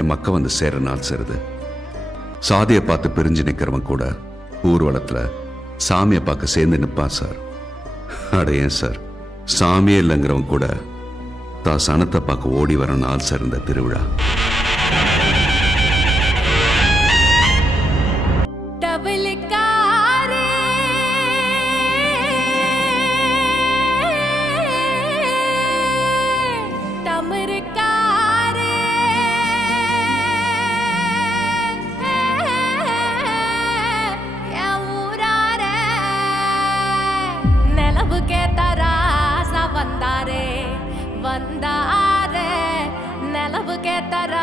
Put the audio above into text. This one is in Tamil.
என் மக்க வந்து சேர நாள் சேருது. சாதியை பார்த்து பிரிஞ்சு நிக்கிறவன் கூட ஊர்வலத்துல சாமியை பார்க்க சேர்ந்து நிற்பான் சார். அட ஏன் சார்? சாமியே இல்லைங்கிறவன் கூட தான் சனத்தை பார்க்க ஓடி வர நாள் சார் இந்த திருவிழா. வந்தாரே நிலவு கேட்டார?